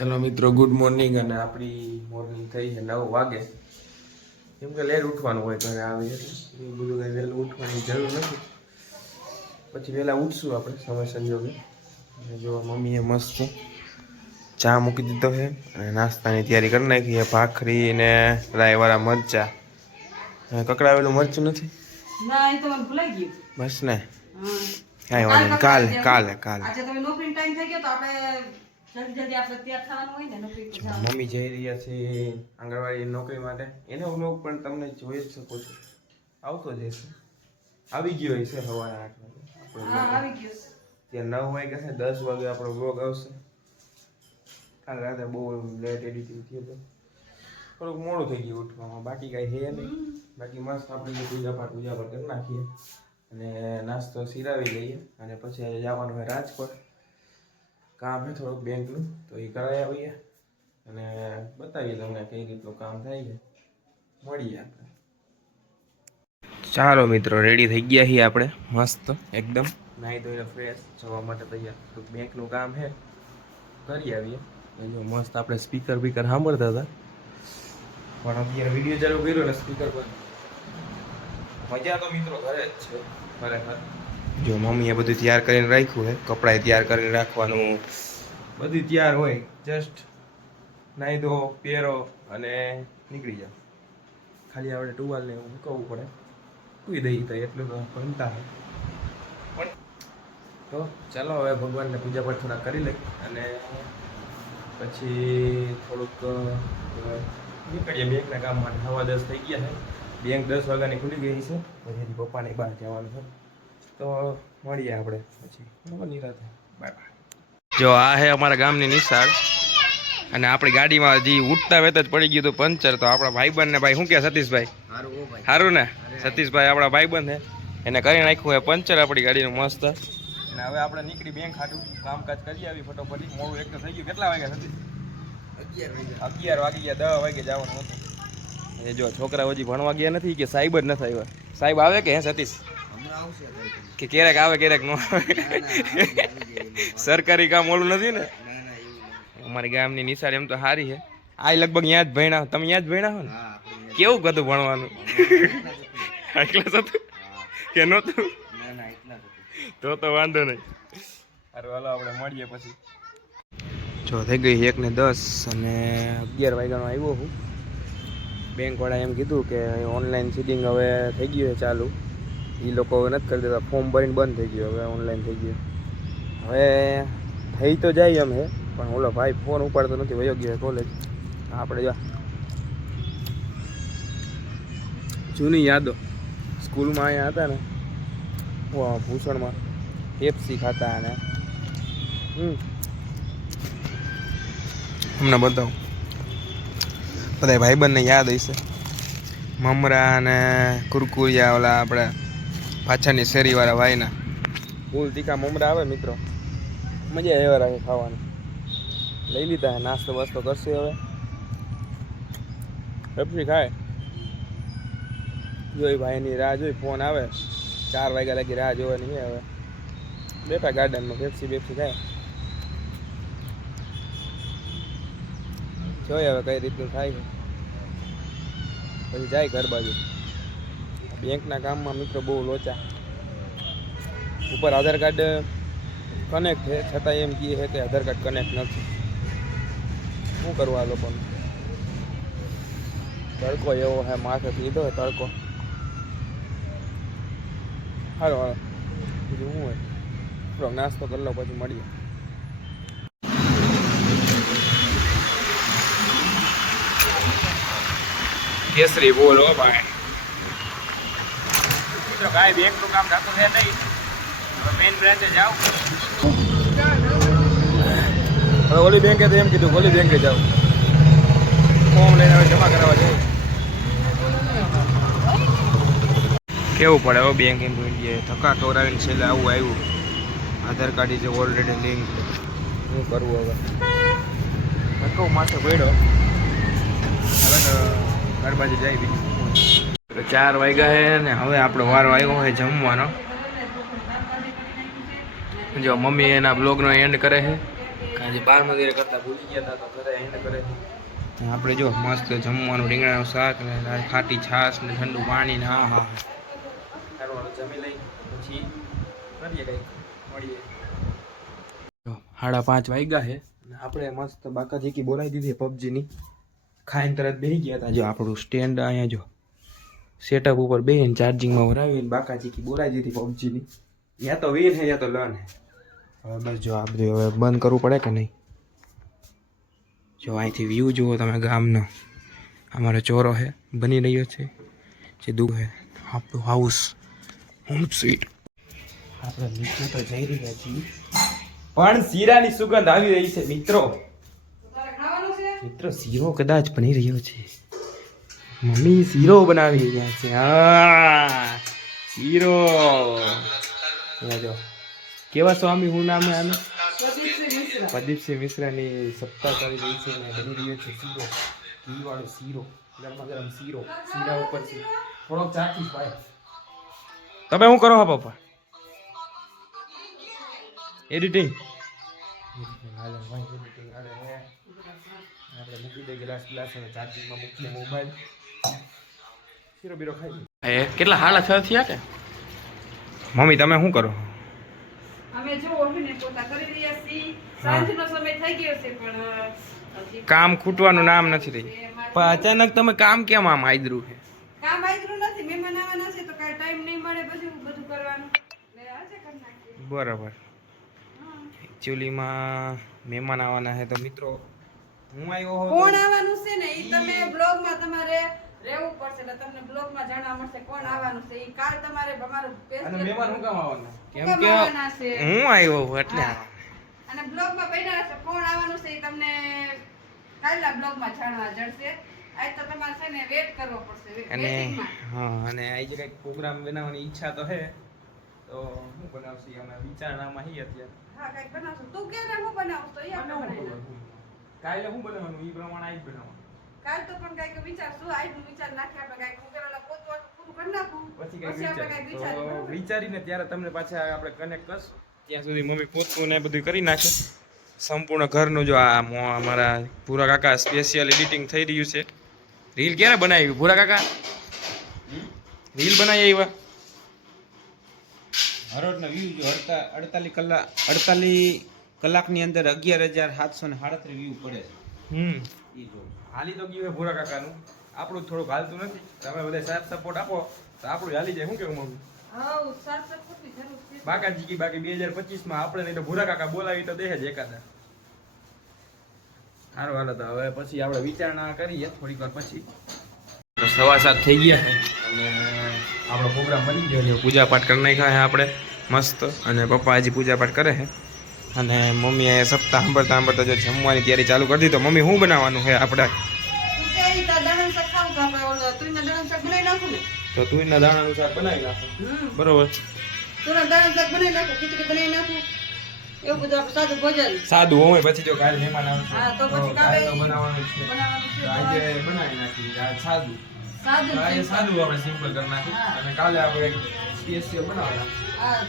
चलो मित्रों good morning અને આપણી મોર્નિંગ થઈ છે 9 વાગે કેમ કે લેટ ઉઠવાનું હોય ઘરે આવી એટલે એ બધું કઈ વહેલું ઉઠવાની જરૂર નથી પછી વહેલા ઉઠશું આપણે સમય સંજોગે જો મમ્મીએ મસ્ત ચા મૂકી દીધો છે અને નાસ્તાની તૈયારી કરી નાખી છે ભાખરી ને રાયવાળા મરચા કકડાવેલું મરચું નથી ના એ તો મને ભૂલાઈ ગયું બસ ને કાંઈ વાંધો નહીં કાલે આજે તમે નોકરી ટાઈમ થઈ ગયો તો આપણે જલ્દી આપણે તૈયાર થવાનું હોય ને નોકરી પર જવાનું મમ્મી જઈ રહ્યા છે આંગણવાડી નોકરી માટે એનો વ્લોગ પણ તમને જોઈ જ શકો છો આવતો જ હશે આવી ગયો હશે સવારે 8 વાગે હા આવી ગયો ત્યાં 9 વાગ્યા છે 10 વાગે આપણો વ્લોગ આવશે કાલ રાતે બહુ લેટ એડિટિંગ થયું હતું થોડુંક મોડું થઈ ગયું ઉઠવામાં બાકી કાંઈ હે નહીં બાકી મસ્ત આપણે પૂજા પાઠ કરી નાખીએ અને નાસ્તો સિરાવી લઈએ અને પછી આજે જવાનું હોય રાજકોટ કામ છે થોડુંક બેંકનું તો એ કરાવી આવીએ અને બતાવીએ તમને કઈ રીતનું કામ થાય છે મળીએ આપણે ચાલો મિત્રો રેડી થઈ ગયા છીએ આપણે મસ્ત એકદમ નાહી ધોઈને ફ્રેશ જવા માટે તૈયાર તો બેંકનું કામ છે કરી આવીએ જો મસ્ત આપણે સ્પીકર સાંભળતા હતા પણ અત્યારે વિડીયો ચાલુ કર્યો ને સ્પીકર પર મજા તો મિત્રો ઘરે જ છે ખરેખર જો મમ્મીએ બધું તૈયાર કરીને રાખ્યું છે કપડાં તૈયાર કરીને રાખવાનું બધું તૈયાર હોય જસ્ટ નાહી દો પહેરો અને નીકળી જાઓ ખાલી આપણે ટુવાલને મૂકવું પડે કૂઈ દઈએ તો એટલું તો બનતા હોય પણ તો ચાલો હવે ભગવાનને પૂજા પાઠ થોડા કરી લઈ અને પછી થોડુંક નીકળીએ બેંકના કામ માટે 10:15 થઈ ગયા છે બેંક 10 વાગ્યાની ખુલી ગઈ છે પછી પપ્પાને બહાર જવાનું છે તો મળીએ આપણે પછી નિરાતે બાય બાય જો આ છે અમારા ગામની નિશાળ અને આપણી ગાડીમાં જે ઉઠતા વેત જ પડી ગયું હતું પંચર તો આપણા ભાઈબંધ ને ભાઈ શું કે સતીશભાઈ સારું ને સતીશભાઈ આપણા ભાઈબંધ છે એને કરી નાખ્યું છે પંચર આપણી ગાડીનું મસ્ત અને હવે આપણે નીકળી બેંક ખાટું કામકાજ કરી આવી ફટોફટી મોડું એક તો થઈ ગયું કેટલા વાગ્યા સતીશ 11 વાગી ગયા 10 વાગે જવાનું હતું એ જો છોકરા હજી ભણવા ગયા નથી કે સાહેબ જ નથી આવ્યા સાહેબ આવે કે હે સતીશ કે ક્યારેક આવે ક્યારેક ન આવે સરકારી કામ ઓલું નથી ને અમારી ગામની નિશાળ એમ તો સારી છે આ લગભગ ત્યાં જ ભણ્યા તમે ત્યાં જ ભણ્યા હો ને કેવું હતું ભણવાનું ક્લાસ હતું કે નહોતું તો વાંધો નહીં સારું હાલો આપણે મળીએ પછી જો થઈ ગઈ 1:10 અને 11 વાગ્યાનો આવ્યો હું બેંકવાળા એમ કીધું કે ઓનલાઈન સીડિંગ હવે થઈ ગયું છે ચાલુ એ લોકો હવે નથી કરી દેતા ફોર્મ ભરીને બંધ થઈ ગયું હવે ઓનલાઈન થઈ ગયું હવે થઈ તો જાય એમ હે પણ ઓલો ભાઈ ફોન ઉપાડતો નથી વયો ગયો કોલેજ આપણે જો જૂની યાદો સ્કૂલમાં અહીંયા હતા ને ભૂષણમાં પેપ્સી ખાતા અને અમને બતાવું બધા ભાઈબંધને યાદ હશે મમરા અને કુરકુરિયા ઓલા આપણે પાછળની શેરીવાળા ભાઈના ફૂલ તીખા મમરા આવે મિત્રો મજા એવા રાખે ખાવાની લઈ લીધા નાસ્તો વાસ્તો કરશે હવે પેપ્સી ખાય જોઈ ભાઈની રાહ જોઈ ફોન આવે 4 વાગ્યા લાગી રાહ જોવાની છે હવે બેઠા ગાર્ડનમાં પેપ્સી ખાય જોઈએ હવે કઈ રીતનું થાય છે પછી જાય ઘર બાજુ બેંકના કામમાં મિત્રો બહુ લોચા ઉપર આધાર કાર્ડ કનેક્ટ છે છતાં એમ કહે છે કે આધાર કાર્ડ કનેક્ટ નથી શું કરવું આ લોકોને તડકો એવો હે માથે લીધો હોય તડકો હાલો હાલો બીજું શું હોય થોડોક નાસ્તો કરી લો પછી મળીએ કેસરી બોલો ભાઈ મિત્રો કાંઈ બેંકનું કામ થતું છે નહીં હવે મેઇન બ્રાન્ચે જાઓ હવે ઓલી બેંકે તો એમ કીધું ઓલી બેંકે જાઓ ફોર્મ લઈને હવે જમા કરાવવા જાય કેવું પડે હવે બેંક એમ ઇન્ડિયાએ ધક્કા ખવડાવીને છેલ્લે આવું આવ્યું આધાર કાર્ડ છે ઓલરેડી લિંક શું કરવું હવે ધક્કો માથે પડ્યો હવે ઘર બાજુ જાય બીજું 4 વાગ્યા છે ને હવે આપણો વારો આવ્યો હોય જમવાનો જો મમ્મી એના બ્લોગનો એન્ડ કરે છે આજે બાર મંદિરે કરતા ભૂલી ગયા હતા તો ઘરે એને કરે આપણે જો મસ્ત જમવાનું રીંગણાનું શાક ને ખાટી છાશ ને ઠંડુ પાણી ને હા હા સારું જમી લઈ પછી કરીએ કંઈક મળીએ 5:30 વાગ્યા છે આપણે મસ્ત બાકાજીકી બોલાવી દીધી પબજીની ખાઈને તરત બેસી ગયા હતા જો આપણું સ્ટેન્ડ અહીંયા જો સેટઅપ ઉપર બેસીને ચાર્જિંગમાં ભરાવીને બાકાજીકી બોલાવી દીધી પબજીની યા તો વીર છે યા તો લન છે હવે બસ જો આ બધું હવે બંધ કરવું પડે કે નહીં જો અહીંથી વ્યૂ જુઓ તમે ગામનો અમારો ચોરો છે બની રહ્યો છે જે દુઃખ છે આપણું હાઉસ હોમ સ્વીટ આપણે નીચે તો જઈ રહ્યા છીએ પણ શીરાની સુગંધ આવી રહી છે મિત્રો મિત્રો શીરો કદાચ બની રહ્યો છે મમ્મી શીરો બનાવી રહ્યા છે હા શીરો જો કેવા સ્વામી હું નામ આનું પ્રદીપસિંહ મિશ્રાની સપ્તાહ કરી રહી છે અને બની રહ્યો છે શીરો ઘી વાળો શીરો ગરમા ગરમ શીરો શીરા ઉપર છે થોડોક ચાખીશ ભાઈ તમે શું કરો હા પપ્પા એડિટિંગ આપણે મૂકી દઈએ ગ્લાસ અને ચાર્જિંગમાં મૂકીએ મોબાઈલ શીરો બીરો ખાઈ કેટલા 6:30 થયા કે મમ્મી તમે શું કરો અમે જો ઓઢીને પોતા કરી રહ્યા છીએ સાંજનો સમય થઈ ગયો છે પણ કામ ખૂટવાનું નામ નથી રહી પણ અચાનક તમે કામ કેમ આમ આદરું છે કામ આદરું નથી મહેમાન આવવાના છે તો કાંઈ ટાઈમ નહીં મળે પછી બધું કરવાનું એટલે આજે કરી નાખીએ બરાબર એકચ્યુઅલીમાં મહેમાન આવવાના છે તો મિત્રો હું આવ્યો કોણ આવવાનું છે ને એ તમે બ્લોગમાં તમારે રહેવું પડશે એટલે તમને બ્લોગમાં જાણવા મળશે કોણ આવવાનું છે એ કાલ તમારે અમારું અને મહેમાન હું કામ આવવાના કેમ કે આવવાના છે હું આવ્યો એટલે અને બ્લોગમાં બન્યા રહેશે કોણ આવવાનું છે એ તમને કાલના બ્લોગમાં જાણવા જડશે આજ તો તમારે છે ને વેટ કરવો પડશે અને વેટિંગમાં હા અને આજે કંઈક પ્રોગ્રામ બનાવવાની ઈચ્છા તો છે તો હું બનાવશી અમે વિચારણામાં હી અત્યારે હા કંઈક બનાવશું તું કે ને હું બનાવું તો એ આપણે બનાવી કાલે હું બનાવવાનું એ પ્રમાણે આજ બનાવવાનું કાલ તો પણ કંઈક વિચારશું આજનું વિચાર નાખી આપણે કંઈક ઉકેલાના પોતવાનું પૂરું કરી નાખું પછી પછી આપણે કંઈક કંઈક વિચારીએ વિચારીને ત્યારે તમને પાછા આપણે કનેક્ટ કરશું ત્યાં સુધી મમ્મી પોતું ને બધું કરી નાખે સંપૂર્ણ ઘરનું જો આ અમારા ભૂરા કાકા સ્પેશિયલ એડિટિંગ થઈ રહ્યું છે રીલ ક્યારે બનાવી ભૂરા કાકા રીલ બનાવી આવ્યા હરોડનો વ્યૂ જો 48 કલાકની અંદર 11,737 વ્યૂ પડે છે ઈ જો હાલી તો ગયું ભૂરા કાકાનું આપણું થોડુંક હાલતું નથી તમે બધા સાથ સપોર્ટ આપો તો આપણું હાલી જાય શું કેવું મમ્મી હા સાત સપોર્ટની જરૂર છે બાકાજી કી બાકી 2025 માં આપણે નહીં તો ભૂરા કાકા બોલાવી તો દેહે જ એકાદા સારું હાલો તો હવે પછી આપણે વિચારણા કરીએ થોડીક વાર પછી 7:15 થઈ ગયા છે અને આપણો પ્રોગ્રામ બની ગયો છે પૂજા પાઠ કરી નાખ્યા છે આપણે મસ્ત અને પપ્પા હજી પૂજા પાઠ કરે છે અને મમ્મીએ સપ્તાહ સાંભળતા જો જમવાની તૈયારી ચાલુ કરી દીધી તો મમ્મી શું બનાવવાનું છે આપણે તું કે ઈ દાણાનું શાક ખાવું તો આપણે ઓલો તુંના દાણાનું શાક બનાવી નાખું ને તો તુંના દાણાનું શાક બનાવી નાખો બરોબર તુંના દાણાનું શાક બનાવી નાખું ખીચડી બનાવી નાખું એવું બધું આપણે સાદું ભોજન સાદું હોય પછી જો કાલે મહેમાન આવશે હા તો પછી કાલે તો બનાવવાનું છે બનાવવાનું છે આજે બનાવી નાખી આજ સાદું સાદું આજે છે. સાદું આપણે સિમ્પલ કરી નાખી હા. અને કાલે આપણે સ્પેશિયલ બનાવવાના હા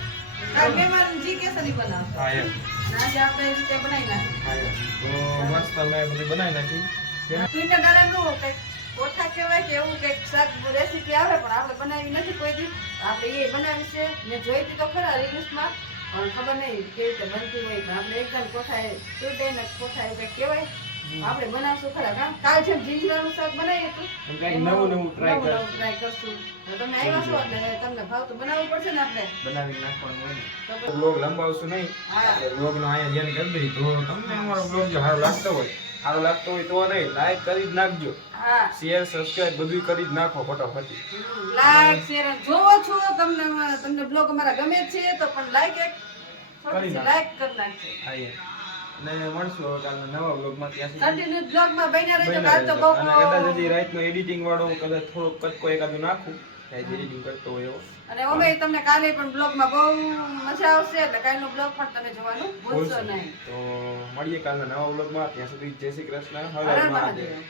કાલે મહેમાન જી કેસરી બનાવ હા એમ આજે આપણે એ રીતે બનાવી નાખી હા એમ તો મસ્ત અમે બધું બનાવી નાખી તુંના દાણાનું કંઈક કોઠા કહેવાય કે એવું કંઈક શાક રેસીપી આવે પણ આપણે બનાવી નથી કોઈ દી આપણે એ બનાવી છે મેં જોઈ હતી તો ખરા રીલ્સમાં પણ ખબર નહીં કેવી રીતે બનતી હોય પણ આપણે એકદમ કોઠા તૂટે ને કોઠા એવું કંઈક કહેવાય આપણે બનાવશું ખરા કાલ છે જીંજરાનું શાક બનાવીએ હતું એમ કંઈક નવું try કરશું. ટ્રાય કરશું તો તમે આવ્યા છો એટલે તમને ભાવતું બનાવવું પડશે ને આપણે બનાવી નાખવાનું હોય તો ને બ્લોગ લંબાવશું નહીં હા. બ્લોગનો અહીંયા જેને કરી દઈ તો તમને અમારો બ્લોગ જો સારો લાગતો હોય તો નહીં લાઈક કરી જ નાખજો હા શેર સબસ્ક્રાઇબ બધું કરી જ નાખો ફટાફટ લાઈક શેર જોવો છો તમને બ્લોગ અમારા ગમે જ છે તો પણ લાઈક એક કરી નાખો. લાઈક કરી નાખજો અને મળશું હવે કાલના નવા બ્લોગમાં ત્યાં સુધી કન્ટિન્યુ બ્લોગમાં બન્યા રહેજો બન્યા કાલ તો રહેજો. અને કદાચ બહુ હજી રાતનો એડિટિંગ વાળો કદાચ થોડોક કટકો એકાદું નાખું એડિટિંગ કરતો હોય એવો અને અમે તમને કાલે પણ બ્લોગમાં બહુ મજા આવશે એટલે કાલનો બ્લોગ પણ તમે જોવાનું ભૂલશો નહીં તો મળીએ કાલના નવા બ્લોગમાં ત્યાં સુધી જય શ્રી કૃષ્ણ હર હર હર હર મહાદેવ મહાદેવ.